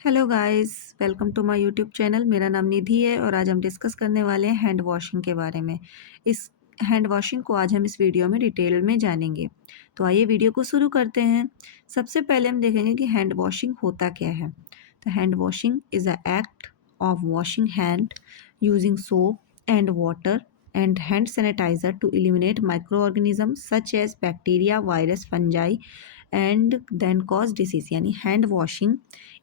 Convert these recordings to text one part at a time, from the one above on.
Hello guys, welcome to my YouTube channel. मेरा नाम निधि है और आज हम डिस्कस करने वाले हैं हैंड वॉशिंग के बारे में। इस हैंड वॉशिंग को आज हम इस वीडियो में डिटेल में जानेंगे। तो आइए वीडियो को शुरू करते हैं। सबसे पहले हम देखेंगे कि हैंड वॉशिंग होता क्या है। तो hand washing is a act of washing hand using soap and water and hand sanitizer to eliminate micro organism such as bacteria, virus, fungi and then cause disease. यानी हैंड वॉशिंग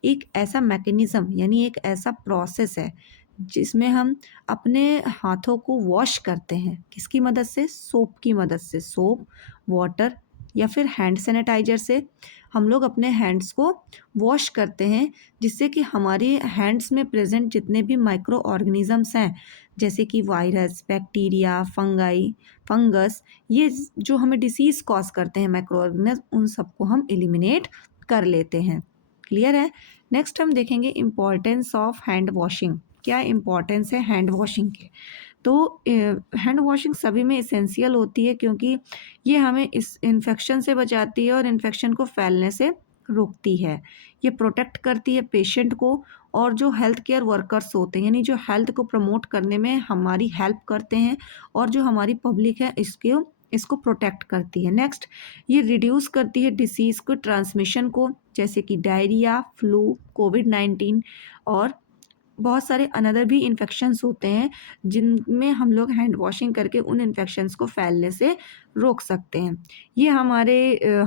एक ऐसा mechanism यानी एक ऐसा process है जिसमें हम अपने हाथों को वॉश करते हैं। किसकी मदद से? सोप की मदद से। सोप, वाटर या फिर हैंड सैनिटाइजर से हम लोग अपने हैंड्स को वॉश करते हैं, जिससे कि हमारी हैंड्स में प्रेजेंट जितने भी माइक्रो ऑर्गेनिजम्स हैं, जैसे कि वायरस, बैक्टीरिया, फंगस, ये जो हमें डिसीज़ कॉज करते हैं माइक्रो ऑर्गेनिज्म, उन सबको हम एलिमिनेट कर लेते हैं। क्लियर है? नेक्स्ट हम देखेंगे इम्पॉर्टेंस ऑफ हैंड वॉशिंग। क्या इम्पॉर्टेंस है हैंड वॉशिंग के? तो हैंड वॉशिंग सभी में इसेंशियल होती है, क्योंकि ये हमें इस इन्फेक्शन से बचाती है और इन्फेक्शन को फैलने से रोकती है। ये प्रोटेक्ट करती है पेशेंट को, और जो हेल्थ केयर वर्कर्स होते हैं, यानी जो हेल्थ को प्रमोट करने में हमारी हेल्प करते हैं, और जो हमारी पब्लिक है इसको प्रोटेक्ट करती है। नेक्स्ट, ये रिड्यूस करती है डिसीज़ को ट्रांसमिशन को, जैसे कि डायरिया, फ्लू, कोविड-19 और बहुत सारे अनदर भी इन्फेक्शंस होते हैं, जिनमें हम लोग हैंड वॉशिंग करके उन इन्फेक्शंस को फैलने से रोक सकते हैं। ये हमारे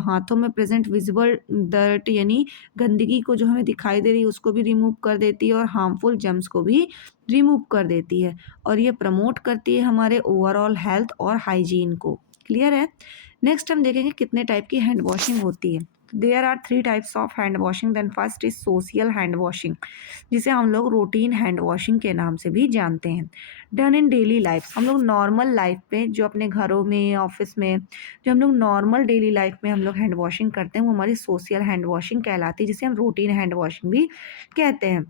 हाथों में प्रेजेंट विजिबल डर्ट यानी गंदगी को जो हमें दिखाई दे रही है उसको भी रिमूव कर देती है, और हार्मफुल जर्म्स को भी रिमूव कर देती है, और ये प्रमोट करती है हमारे ओवरऑल हेल्थ और हाइजीन को। क्लियर है? नेक्स्ट हम देखेंगे कितने टाइप की हैंड वॉशिंग होती है। There are 3 types of hand washing. Then first is social hand washing, जिसे हम लोग रूटीन हैंड वॉशिंग के नाम से भी जानते हैं। डन इन डेली लाइफ, हम लोग नॉर्मल लाइफ में जो अपने घरों में, ऑफिस में, जो हम लोग नॉर्मल डेली लाइफ में हम लोग हैंड वॉशिंग करते हैं, वो हमारी सोशल हैंड वॉशिंग कहलाती है, जिसे हम रूटीन हैंड वॉशिंग भी कहते हैं।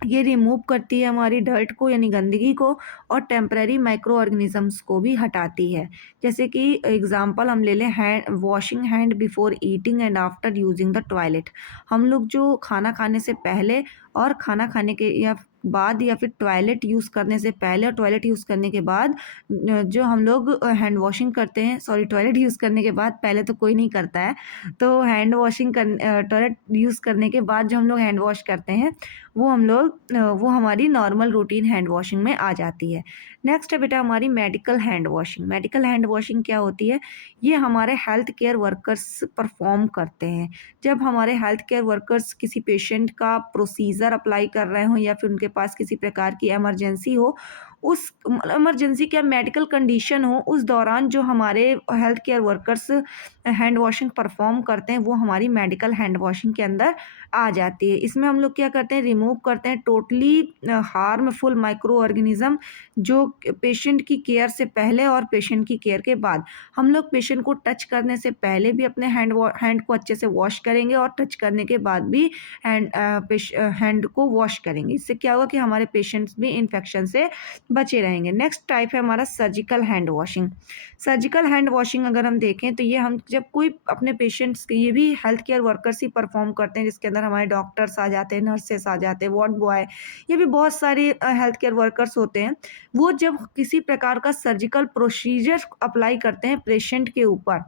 ये रिमूव करती है हमारी डर्ट को यानी गंदगी को, और टेम्पररी माइक्रो ऑर्गेनिजम्स को भी हटाती है। जैसे कि एग्जांपल हम ले लें, hand washing hand before eating and after using the toilet. हम लोग जो खाना खाने से पहले और खाना खाने के या बाद, या फिर टॉयलेट यूज़ करने से पहले और टॉयलेट यूज़ करने के बाद जो हम लोग हैंड वॉशिंग करते हैं, सॉरी, टॉयलेट यूज़ करने के बाद, पहले तो कोई नहीं करता है, तो हैंड वॉशिंग कर टॉयलेट यूज़ करने के बाद जो हम लोग हैंड वॉश करते हैं, वो हमारी नॉर्मल रूटीन हैंड वॉशिंग में आ जाती है। नेक्स्ट है बेटा हमारी medical hand washing. Medical hand washing क्या होती है? ये हमारे हेल्थ केयर वर्कर्स परफॉर्म करते हैं। जब हमारे हेल्थ केयर वर्कर्स किसी पेशेंट का प्रोसीजर अप्लाई कर रहे हों, या फिर उनके पास किसी प्रकार की इमरजेंसी हो, उस इमरजेंसी क्या मेडिकल कंडीशन हो, उस दौरान जो हमारे health care workers hand washing perform करते हैं, वो हमारी मेडिकल हैंड वॉशिंग के अंदर आ जाती है। इसमें हम लोग क्या करते हैं? रिमूव करते हैं टोटली हार्मफुल माइक्रो ऑर्गेनिज्म, जो पेशेंट की केयर से पहले और पेशेंट की केयर के बाद। हम लोग पेशेंट को टच करने से पहले भी अपने हैंड को अच्छे से वॉश करेंगे, और टच करने के बाद भी हैंड को वॉश करेंगे। इससे क्या होगा कि हमारे पेशेंट्स भी इन्फेक्शन से बचे रहेंगे। नेक्स्ट टाइप है हमारा surgical hand washing. Surgical hand washing अगर हम देखें तो ये हम जब कोई अपने पेशेंट्स के, ये भी हेल्थ केयर वर्कर्स ही परफॉर्म करते हैं, जिसके अंदर हमारे डॉक्टर्स आ जाते हैं, नर्सेस आ जाते हैं, वार्ड बॉय, ये भी बहुत सारे हेल्थ केयर वर्कर्स होते हैं। वो जब किसी प्रकार का सर्जिकल प्रोसीजर अप्लाई करते हैं पेशेंट के ऊपर,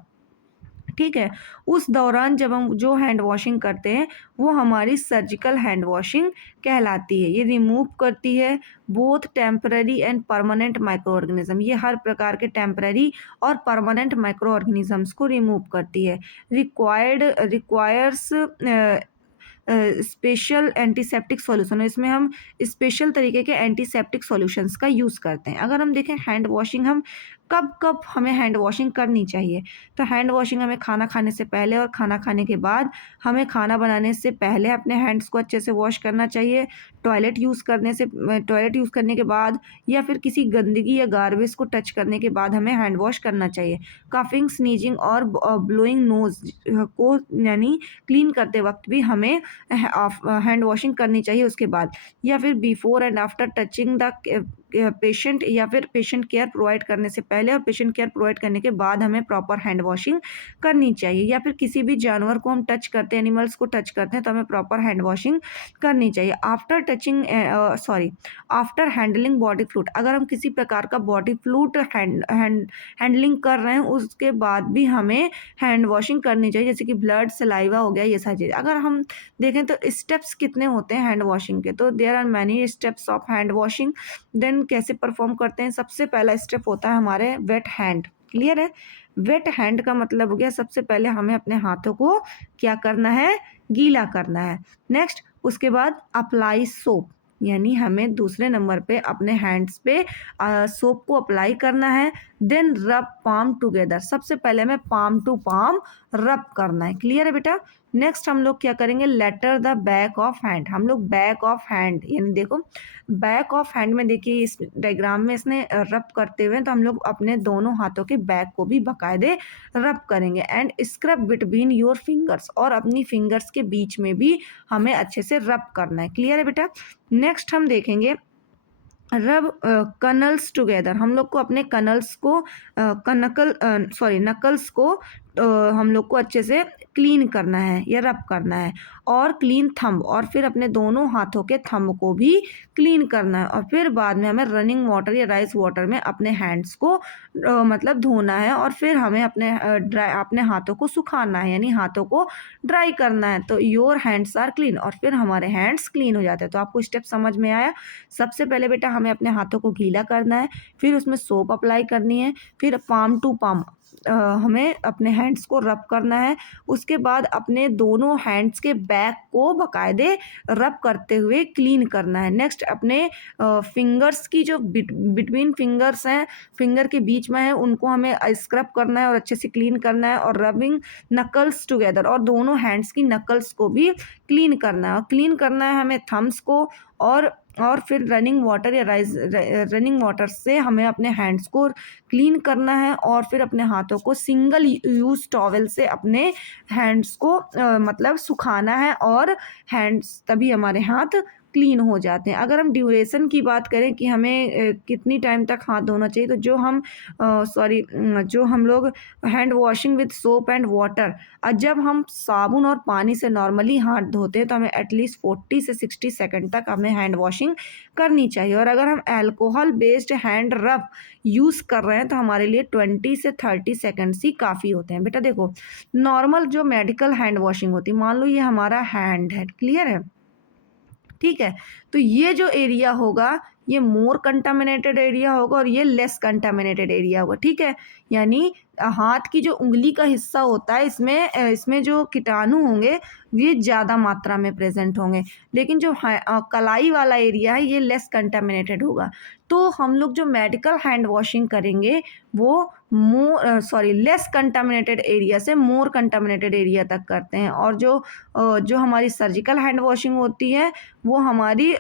ठीक है, उस दौरान जब हम जो हैंड वॉशिंग करते हैं, वो हमारी सर्जिकल हैंड वॉशिंग कहलाती है। ये रिमूव करती है both temporary and permanent micro organism. ये हर प्रकार के टेम्पररी और परमानेंट माइक्रो ऑर्गेनिजम्स को रिमूव करती है। रिक्वायर्स स्पेशल एंटीसेप्टिक सॉल्यूशन, इसमें हम स्पेशल तरीके के एंटीसेप्टिक सॉल्यूशंस का यूज़ करते हैं। अगर हम देखें हैंड वॉशिंग हम कब कब हमें हैंड वॉशिंग करनी चाहिए, तो हैंड वॉशिंग हमें खाना खाने से पहले और खाना खाने के बाद। हमें खाना बनाने से पहले अपने हैंड्स को अच्छे से वॉश करना चाहिए। टॉयलेट यूज़ करने के बाद, या फिर किसी गंदगी या गार्बेज को टच करने के बाद हमें हैंड वॉश करना चाहिए। कफिंग, स्नीजिंग और ब्लोइंग नोज को यानी क्लीन करते वक्त भी हमें हैंड वॉशिंग करनी चाहिए उसके बाद, या फिर before and after touching the patient या फिर पेशेंट केयर प्रोवाइड करने से पहले और पेशेंट केयर प्रोवाइड करने के बाद हमें प्रॉपर हैंड वॉशिंग करनी चाहिए। या फिर किसी भी जानवर को हम टच करते हैं, एनिमल्स को टच करते हैं, तो हमें प्रॉपर हैंड वॉशिंग करनी चाहिए। After touching after handling body fluid, अगर हम किसी प्रकार का बॉडी फ्लूइड हैंडलिंग कर रहे हैं उसके बाद भी हमें हैंड वॉशिंग करनी चाहिए, जैसे कि ब्लड, सलाइवा हो गया, ये सारी चीज़। अगर हम देखें तो स्टेप्स कितने होते हैं हैंड वॉशिंग के, तो there are many steps of hand washing. Then कैसे परफॉर्म करते हैं, सबसे पहला स्टेप होता है हमारे वेट हैंड। क्लियर है? वेट हैंड का मतलब हो गया सबसे पहले हमें अपने हाथों को क्या करना है, गीला करना है। नेक्स्ट उसके बाद अप्लाई सोप, यानी हमें दूसरे नंबर पे अपने हैंड्स पे सोप को अप्लाई करना है। देन रब पाम टुगेदर, सबसे पहले हमें पाम टू पाम रब करना है। क्लियर है बेटा? नेक्स्ट हम लोग क्या करेंगे, lather the back of hand, हम लोग बैक ऑफ हैंड, यानी देखो बैक ऑफ हैंड में देखिए इस डायग्राम में इसने रब करते हुए, तो हम लोग अपने दोनों हाथों के बैक को भी बाकायदे रब करेंगे। And scrub between your fingers, और अपनी फिंगर्स के बीच में भी हमें अच्छे से रब करना है। क्लियर है बेटा? नेक्स्ट हम देखेंगे रब कनल्स टुगेदर, हम लोग को अपने कनल्स को नकल्स को हम लोग को अच्छे से क्लीन करना है या रब करना है। और क्लीन थंब, और फिर अपने दोनों हाथों के थंब को भी क्लीन करना है। और फिर बाद में हमें रनिंग वाटर या राइस वाटर में अपने हैंड्स को मतलब धोना है, और फिर हमें अपने हाथों को सुखाना है, यानी हाथों को ड्राई करना है। तो योर हैंड्स आर क्लीन, और फिर हमारे हैंड्स क्लीन हो जाते हैं। तो आपको स्टेप समझ में आया? सबसे पहले बेटा हमें अपने हाथों को गीला करना है, फिर उसमें सोप अप्लाई करनी है, फिर पाम टू पाम हमें अपने हैंड्स को रब करना है। उसके बाद अपने दोनों हैंड्स के बैक को बाकायदे रब करते हुए क्लीन करना है। नेक्स्ट अपने फिंगर्स की जो बिटवीन फिंगर्स हैं, फिंगर के बीच में है, उनको हमें स्क्रब करना है और अच्छे से क्लीन करना है। और रबिंग नकल्स टुगेदर, और दोनों हैंड्स की नकल्स को भी क्लीन करना है। और क्लीन करना है हमें थम्स को, और फिर रनिंग वाटर या रनिंग वाटर से हमें अपने हैंड्स को क्लीन करना है। और फिर अपने हाथों को सिंगल यूज टॉवेल से अपने हैंड्स को मतलब सुखाना है, और हैंड्स तभी हमारे हाथ क्लीन हो जाते हैं। अगर हम ड्यूरेशन की बात करें कि हमें कितनी टाइम तक हाथ धोना चाहिए, तो जो हम लोग hand washing with soap and water, जब हम साबुन और पानी से नॉर्मली हाथ धोते हैं तो हमें एटलीस्ट 40 से 60 सेकंड तक हमें हैंड वॉशिंग करनी चाहिए। और अगर हम अल्कोहल बेस्ड हैंड रब यूज़ कर रहे हैं तो हमारे लिए 20 से 30 सेकंड्स ही काफ़ी होते हैं। बेटा देखो, नॉर्मल जो मेडिकल हैंड वॉशिंग होती है, मान लो ये हमारा हैंड है, क्लियर है, ठीक है, तो ये जो एरिया होगा ये मोर कंटामिनेटेड एरिया होगा और ये लेस कंटामिनेटेड एरिया होगा। ठीक है, यानी हाथ की जो उंगली का हिस्सा होता है इसमें जो कीटाणु होंगे ये ज़्यादा मात्रा में प्रेजेंट होंगे, लेकिन जो कलाई वाला एरिया है ये लेस कंटामिनेटेड होगा। तो हम लोग जो मेडिकल हैंड वॉशिंग करेंगे वो लेस कंटामिनेटेड एरिया से मोर कंटामिनेटेड एरिया तक करते हैं। और जो हमारी सर्जिकल हैंड वॉशिंग होती है वो हमारी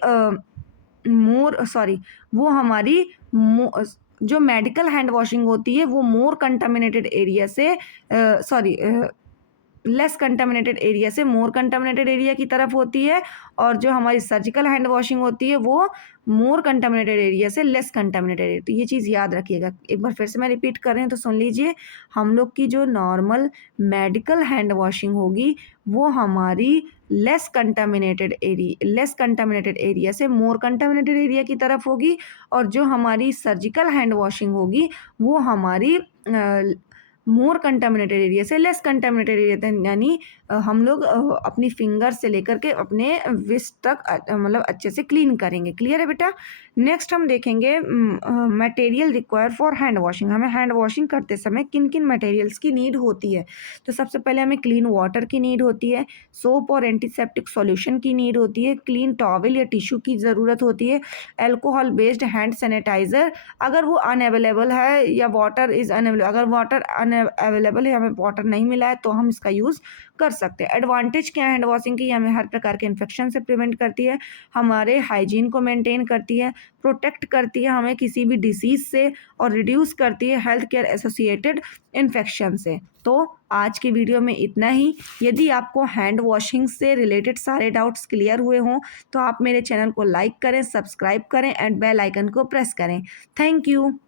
जो मेडिकल हैंड वॉशिंग होती है वो मोर कंटामिनेटेड एरिया से लेस कंटामिनेटेड एरिया से मोर कंटामिनेटेड एरिया की तरफ होती है। और जो हमारी सर्जिकल हैंड वॉशिंग होती है वो मोर कंटामिनेटेड एरिया से लेस कंटामिनेटेड एरिया। तो ये चीज़ याद रखिएगा। एक बार फिर से मैं रिपीट कर रही हूँ तो सुन लीजिए। हम लोग की जो नॉर्मल मेडिकल हैंड वॉशिंग होगी वो हमारी लेस कंटामिनेटेड एरिया से मोर कंटामिनेटेड एरिया की तरफ होगी। और जो हमारी सर्जिकल हैंड वॉशिंग होगी वो हमारी मोर कंटामिनेटेड एरिया से लेस कंटामिनेटेड एरिया तक, यानी हम लोग अपनी फिंगर से लेकर के अपने विस्ट तक मतलब अच्छे से क्लीन करेंगे। क्लियर है बेटा? नेक्स्ट हम देखेंगे material require for hand washing. हमें हैंड वॉशिंग करते समय किन किन मटेरियल्स की नीड होती है। तो सबसे पहले हमें क्लीन वाटर की नीड होती है, सोप और एंटीसेप्टिक सॉल्यूशन की नीड होती है, क्लीन टॉवल या टिश्यू की ज़रूरत होती है, अल्कोहल बेस्ड हैंड सैनिटाइज़र अगर वो अनअवेलेबल है, या वाटर इज़ अनअवेलेबल, अगर वाटर अवेलेबल है, हमें वाटर नहीं मिला है, तो हम इसका यूज़ कर सकते हैं। एडवांटेज क्या है हैंड वॉशिंग की? हमें हर प्रकार के इन्फेक्शन से प्रिवेंट करती है, हमारे हाइजीन को मेंटेन करती है, प्रोटेक्ट करती है हमें किसी भी डिसीज़ से और रिड्यूस करती है हेल्थ केयर एसोसिएटेड इन्फेक्शन से। तो आज की वीडियो में इतना ही। यदि आपको हैंड वॉशिंग से रिलेटेड सारे डाउट्स क्लियर हुए हों तो आप मेरे चैनल को लाइक करें, सब्सक्राइब करें एंड बेल आइकन को प्रेस करें। Thank you.